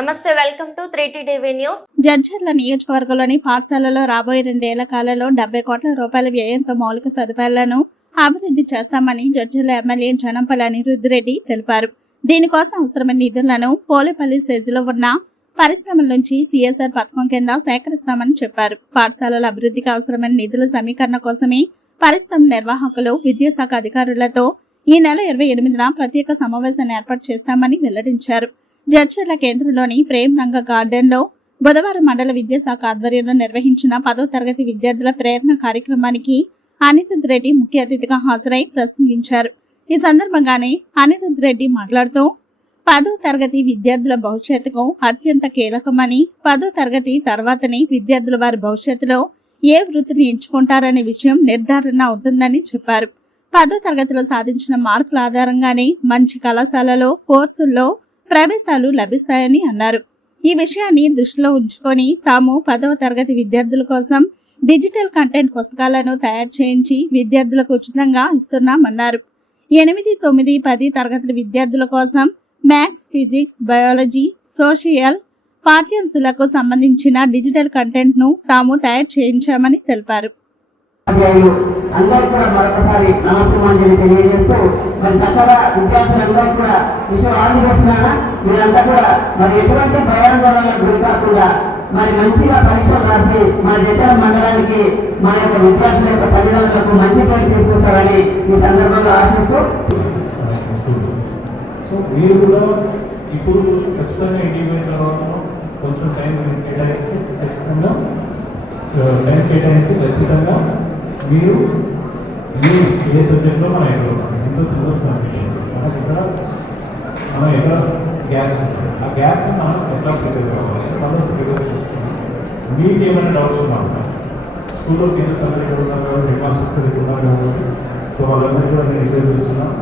నమస్తే welcome to three TV news. Jadcherla నియోజకవర్గంలోని పాఠశాలలో రాబోయే రెండేళ్ళ కాలంలో డెబ్బై కోట్ల రూపాయల వ్యయంతో మౌలిక సదుపాయాలను అభివృద్ధి చేస్తామని జడ్చర్ల ఎమ్మెల్యే జనంపల్లి అనిరుద్ధ్ రెడ్డి తెలిపారు. దీనికోసం అవసరమైన నిధులను పోలేపల్లి సెజ్లో ఉన్న పరిశ్రమల నుంచి సిఎస్ఆర్ పథకం కింద సేకరిస్తామని చెప్పారు. పాఠశాలల అభివృద్ధికి అవసరమైన నిధుల సమీకరణ కోసమే పరిశ్రమ నిర్వాహకులు విద్యాశాఖ అధికారులతో ఈ నెల ఇరవై ఎనిమిదిన ప్రత్యేక సమావేశాన్ని ఏర్పాటు చేస్తామని వెల్లడించారు. జడ్చర్ల కేంద్రంలోని ప్రేమ్ రంగ గార్డెన్లో బుధవారం మండల విద్యాశాఖ ఆధ్వర్యంలో నిర్వహించిన పదో తరగతి విద్యార్థుల ప్రేరణ కార్యక్రమానికి అనిరుద్ రెడ్డి ముఖ్య అతిథిగా హాజరై ప్రసంగించారు. ఈ సందర్భంగానే అనిరుద్ రెడ్డి మాట్లాడుతూ పదో తరగతి విద్యార్థుల భవిష్యత్తుకు అత్యంత కీలకమని పదో తరగతి తర్వాతనే విద్యార్థులు వారి భవిష్యత్తులో ఏ వృత్తిని ఎంచుకుంటారనే విషయం నిర్ధారణ అవుతుందని చెప్పారు. పదో తరగతిలో సాధించిన మార్కుల ఆధారంగానే మంచి కళాశాలలో కోర్సుల్లో ప్రవేశాలు లభిస్తాయని అన్నారు. ఈ విషయాన్ని దృష్టిలో ఉంచుకొని తాము పదవ తరగతి విద్యార్థుల కోసం డిజిటల్ కంటెంట్ పుస్తకాలను తయారు చేయించి విద్యార్థులకు ఉచితంగా ఇస్తున్నామన్నారు. ఎనిమిది తొమ్మిది పది తరగతుల విద్యార్థుల కోసం మ్యాథ్స్ ఫిజిక్స్ బయాలజీ సోషియల్ పాఠ్యాంశాలకు సంబంధించిన డిజిటల్ కంటెంట్ను తాము తయారు చేయించామని తెలిపారు. మరి చక్కగా విద్యార్థులందరూ కూడా విషయం ఆంధ్రప్రదేశ్ మీరంతా కూడా మరి ఎటువంటి భయాందోళనలకు గురి కాకుండా మరి మంచిగా పరీక్షలు రాసి మన దేశాల మండలానికి మన యొక్క విద్యార్థుల యొక్క తల్లిదండ్రులకు మంచి పేరు తీసుకొస్తారని ఈ సందర్భంగా ఆశిస్తూ సో మీరు కూడా ఇప్పుడు ఖచ్చితంగా ఇండిపోయిన తర్వాత కొంచెం టైం కేటాయించి ఖచ్చితంగా టైం కేటాయించి ఖచ్చితంగా మీరు మీ ఏ సబ్జెక్ట్లో మనం ఎక్కడ ఎంతో సంతోషంగా మనకి మనకి మనం ఎక్కడ? గ్యాప్స్ ఉంటాయి ఆ గ్యాప్స్ మనం ఎట్లా ప్రిపేర్ కావాలి మనం ప్రిపేర్ చేసుకోవాలి. మీకు ఏమైనా డౌట్స్ ఉన్నా స్కూల్లో టీచర్స్ అందరూ ఇక్కడ ఉన్నారు కాబట్టి హెడ్ మాస్టర్స్ ఇక్కడ ఉన్నారు కాబట్టి సో వాళ్ళందరికీ కూడా నేను ఎంకరేజ్ చేస్తున్నాను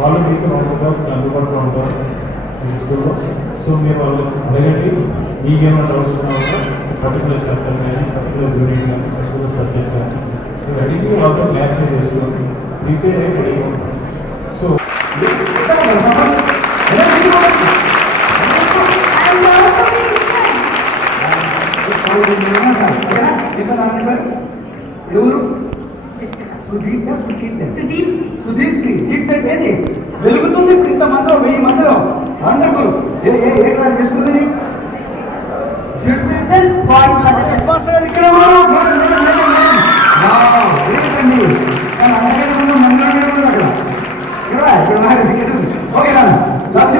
వాళ్ళు మీకు అందుబాటులో అందుబాటులో ఉంటారు మీ స్కూల్లో. సో మీరు వాళ్ళు అడగండి మీకేమైనా డౌట్స్ ఉన్నా పర్టికులర్ చాప్టర్ కానీ పర్టికులర్ యూనిట్ కానీ పర్టికులర్ సబ్జెక్ట్ కానీ మీరు అడిగి వాళ్ళతో క్లారిఫై చేసుకోండి. రెడీగా ఉంటారు సో ఎవరు? సుదీప్ సుదీప్. సుదీప్ దీప్ అంటే ఏది వెలుగుతుంది ఇంత మందిలో వెయ్యి మందిలో వండర్ఫుల్ ఏ ఏ ఏ క్లాస్ చేసుకున్నది ఇక్కడ నాన్న,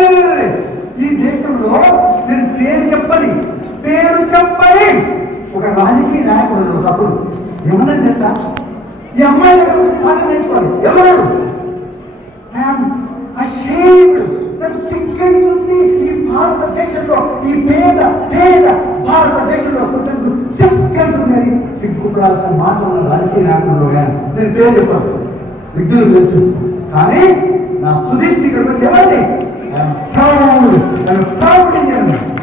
love అరే, ఈ దేశంలో నేను పేరు చెప్పని పేరు చెప్పని ఒక రాజకీయ నాయకుడు తప్పుడు ఒకప్పుడు ఏమన్నాడు తెలుసా? ఈ అమ్మాయి దగ్గర పాట నేర్చుకోవాలి. ఎవరు ఐఎమ్ సిగ్గైతుంది ఈ భారతదేశంలో. ఈ పేద పేద భారతదేశంలో కొంచెం సిగ్గైతుంది అని సిగ్గుపడాల్సిన మాట ఉన్న రాజకీయ నాయకుల్లో నేను పేరు చెప్పాను. విద్యులు తెలుసు. కానీ నా సుదీప్తి ఇక్కడికి వచ్చి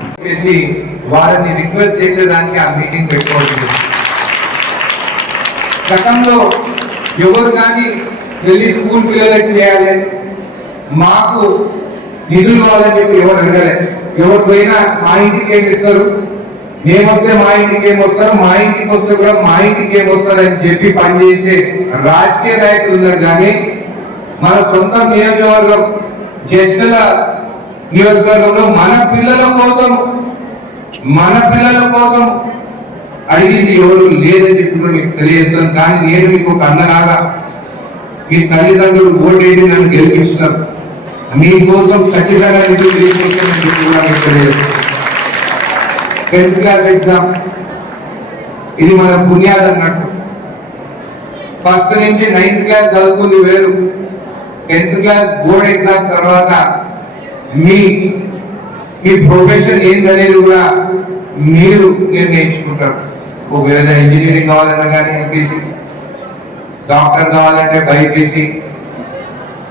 చెప్పేసి వారిని రిక్వెస్ట్ చేసేదానికి ఆ మీటింగ్ పెట్టుకోవాలి గతంలో ఎవరు కానీ వెళ్ళి స్కూల్ పిల్లలకి చేయాలి. మాకు నిధులు కావాలని చెప్పి ఎవరు అడగలే. ఎవరు పోయినా మా ఇంటికి ఏమి ఇస్తారు? మేమొస్తే మా ఇంటికి ఏమి వస్తారు? మా ఇంటికి వస్తే కూడా మా ఇంటికి ఏమి వస్తారు అని చెప్పి పనిచేసే రాజకీయ నాయకులు ఉన్నారు కానీ మన సొంత నియోజకవర్గం జడ్జల నియోజకవర్గంలో మన పిల్లల కోసం మన పిల్లల కోసం అడిగింది ఎవరు లేదని చెప్పి కూడా మీకు తెలియజేస్తాను. కానీ నేను మీకు ఒక అన్నలాగా మీ తల్లిదండ్రులు ఓటేసి నన్ను గెలిపించినారు. మీకోసం ఖచ్చితంగా నిధులు తీసుకొచ్చానని చెప్పి కూడా మీకు తెలియజేస్తాను. Tenth class exam. ఇది మన బునియాద్ అన్నట్టు. ఫస్ట్ నుంచి నైన్త్ క్లాస్ చదువుకుంది వేరు. టెన్త్ క్లాస్ బోర్డ్ ఎగ్జామ్ తర్వాత మీ మీ ప్రొఫెషన్ ఏందనేది కూడా మీరు నిర్ణయించుకుంటారు. ఒకవేళ ఇంజనీరింగ్ కావాలన్నా కానీ ఎంపీసీ డాక్టర్ కావాలంటే బైపీసీ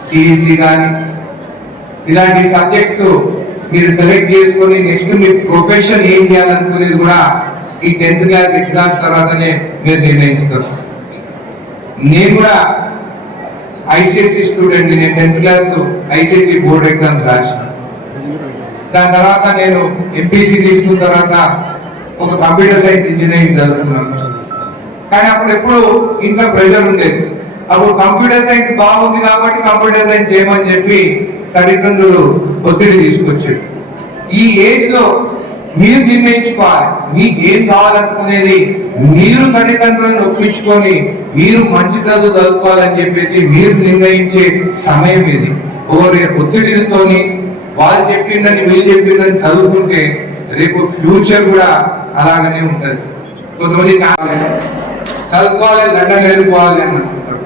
సిఈసి కానీ ఇలాంటి సబ్జెక్ట్స్ మీరు సెలెక్ట్ చేసుకొని నెక్స్ట్ మీ ప్రొఫెషన్ ఏం చేయాలనుకునేది కూడా ఈ టెన్త్ క్లాస్ ఎగ్జామ్స్ తర్వాతనే మీరు నిర్ణయిస్తారు. నేను కూడా ఐసీఎస్ఈ స్టూడెంట్ నేను tenth class ICSE board exams రాసిన. దాని తర్వాత నేను ఎంపీసీ తీసుకున్న తర్వాత ఒక కంప్యూటర్ సైన్స్ ఇంజనీరింగ్ చదువుకున్నాను. కానీ అప్పుడు ఎప్పుడు ఇంట్లో ప్రెషర్ ఉండేది. అప్పుడు కంప్యూటర్ సైన్స్ బాగుంది కాబట్టి కంప్యూటర్ సైన్స్ చేయమని చెప్పి తల్లిదండ్రులు ఒత్తిడి తీసుకొచ్చారు ఈ ఏజ్లో మీరు నిర్ణయించుకోవాలి. మీకు ఏం కావాలనుకునేది మీరు తల్లిదండ్రులను ఒప్పించుకొని మీరు మంచి చదువు చదువుకోవాలని చెప్పేసి మీరు నిర్ణయించే సమయం ఇది. ఒకరి ఒత్తిడితోని వాళ్ళు చెప్పిందని వీళ్ళు చెప్పిందని చదువుకుంటే రేపు ఫ్యూచర్ కూడా అలాగనే ఉంటది. కొంతమంది చాలా చదువుకోవాలి లండన్ వెళ్ళిపోవాలి అని అనుకుంటారు.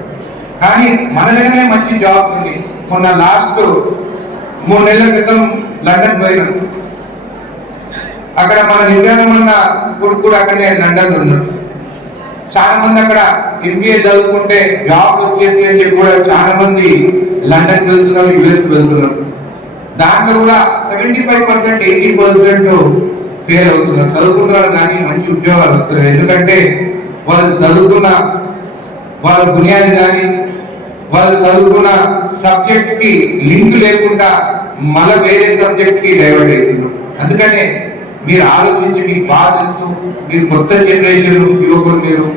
కానీ మన దగ్గరే మంచి జాబ్స్ ఉంది. మొన్న లాస్ట్ మూడు నెలల క్రితం లండన్ పోయినాం. అక్కడ మన నిత్యానమన్న కొడుకు కూడా అక్కడనే లండన్ ఉన్నాడు. చాలా మంది అక్కడ ఎంబీఏ చదువుకుంటే జాబ్ వచ్చేస్తే అని చెప్పి కూడా చాలా మంది లండన్ వెళ్తున్నారు యుఎస్ వెళ్తున్నారు. దాంట్లో కూడా seventy five percent eighty percent fail అవుతున్నారు. చదువుకుంటున్నారు కానీ మంచి ఉద్యోగాలు వస్తున్నారు ఎందుకంటే వాళ్ళు చదువుకున్న వాళ్ళ బునియాది కానీ వాళ్ళు చదువుకున్న సబ్జెక్ట్కి లింక్ లేకుండా మళ్ళీ వేరే సబ్జెక్ట్కి డైవర్ట్ అవుతున్నారు. అందుకనే మీరు ఆలోచించి మీకు బాగా తెలుసు మీరు కొత్త జనరేషన్ యువకులు మీరు.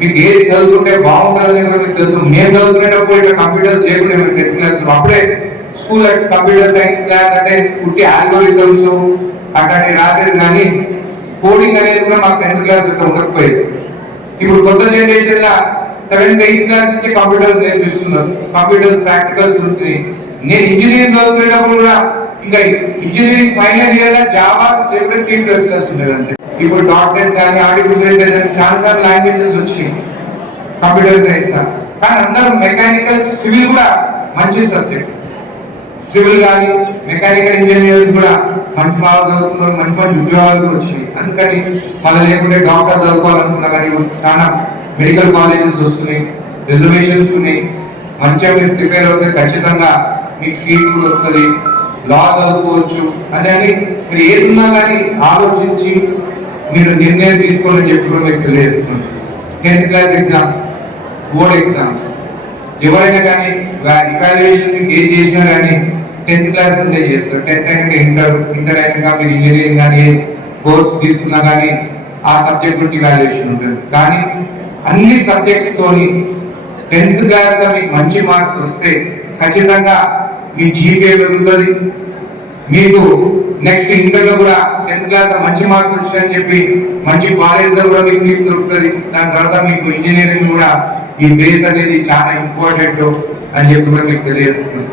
మీకు ఏది చదువుకుంటే బాగుంటుందని కూడా మీకు తెలుసు. మేము చదువుకునేటప్పుడు ఇట్లా కంప్యూటర్ లేకుండా మేము టెన్త్ క్లాస్ అప్పుడే స్కూల్ అంటే కంప్యూటర్ సైన్స్ క్లాస్ అంటే పుట్టి ఆల్గోరిథమ్స్ అట్లాంటి రాసేది కానీ కోడింగ్ అనేది కూడా మాకు టెన్త్ క్లాస్ ఉండకపోయేది. ఇప్పుడు కొత్త జనరేషన్ లా సెవెంత్ ఎయిత్ క్లాస్ నుంచి కంప్యూటర్స్ నేర్పిస్తున్నారు. కంప్యూటర్స్ ప్రాక్టికల్స్ ఉంటుంది నేను ఇంజనీరింగ్ చదువుకునేటప్పుడు కూడా ఇంకా ఇంజనీరింగ్ ఫైనల్ ఇయర్లో జావా లేకపోతే సి ప్లస్ ప్లస్ ఉండేది అంతే ఇప్పుడు. డాట్ నెట్ కానీ ఆర్టిఫిషియల్ ఇంటెలిజెన్స్ చాలా చాలా లాంగ్వేజెస్ వచ్చాయి. కంప్యూటర్ సైన్స్ కానీ అందరూ మెకానికల్ సివిల్ కూడా మంచి సబ్జెక్ట్ సివిల్ కానీ మెకానికల్ ఇంజనీర్స్ కూడా మంచి బాగా చదువుతున్నారు మంచి మంచి ఉద్యోగాలు వచ్చినాయి అందుకని మళ్ళీ లేకుంటే డాక్టర్ చదువుకోవాలనుకున్నా కానీ చాలా మెడికల్ కాలేజెస్ వస్తున్నాయి రిజర్వేషన్స్ ఉన్నాయి. మంచిగా మీరు ప్రిపేర్ అవుతే ఖచ్చితంగా మీకు సీట్ కూడా వస్తుంది. లాగ్ అనుకోవచ్చు అని అని మీరు ఏదున్నా కానీ ఆలోచించి మీరు నిర్ణయం తీసుకోవాలని అని చెప్పి కూడా మీకు తెలియజేస్తున్నాను. Tenth class exams board exams. ఎవరైనా కానీ ఇవాల్యుయేషన్ ఏం చేసినా కానీ టెన్త్ క్లాస్ నుండే చేస్తారు. టెన్త్ అయినాక ఇంటర్ ఇంటర్ అయినాక మీరు ఇంజనీరింగ్ కానీ కోర్స్ తీసుకున్నా కానీ ఆ సబ్జెక్ట్ నుండి వాల్యుయేషన్ ఉంటుంది. కానీ అన్ని సబ్జెక్ట్స్ తోని టెన్త్ క్లాస్లో మీకు మంచి మార్క్స్ వస్తే ఖచ్చితంగా మీ జీపీఏ పెరుగుతుంది మీకు నెక్స్ట్ ఇంటర్లో కూడా టెన్త్ క్లాస్ మంచి మార్క్స్ వచ్చాయని చెప్పి మంచి కాలేజ్లో కూడా మీకు సీట్ దొరుకుతుంది. దాని తర్వాత మీకు ఇంజనీరింగ్ కూడా ఈ బేస్ అనేది చాలా ఇంపార్టెంట్ అని చెప్పి కూడా మీకు తెలియజేస్తుంది